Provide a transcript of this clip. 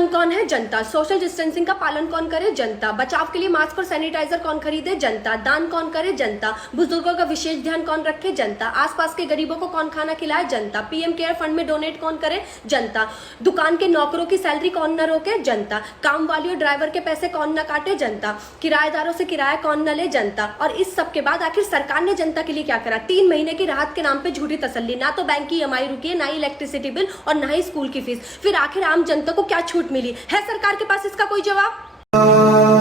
बंद कौन है? जनता। सोशल डिस्टेंसिंग का पालन कौन करे? जनता। बचाव के लिए मास्क और सैनिटाइजर कौन खरीदे? जनता। दान कौन करे? जनता। बुजुर्गों का विशेष ध्यान कौन रखे? जनता। आसपास के गरीबों को कौन खाना खिलाए? जनता। पीएम केयर फंड में डोनेट कौन करे? जनता। दुकान के नौकरों की सैलरी कौन न रोके? जनता। काम वाली और ड्राइवर के पैसे कौन न काटे? जनता। किराएदारों से किराया कौन न ले? जनता। और इस सब के बाद आखिर सरकार ने जनता के लिए क्या करा? 3 महीने की राहत के नाम पे झूठी तसल्ली, ना तो बैंक की ईएमआई रुकी है, ना ही इलेक्ट्रिसिटी बिल और ना ही स्कूल की फीस। फिर आखिर आम जनता को क्या छूट मिली है? सरकार के पास इसका कोई जवाब?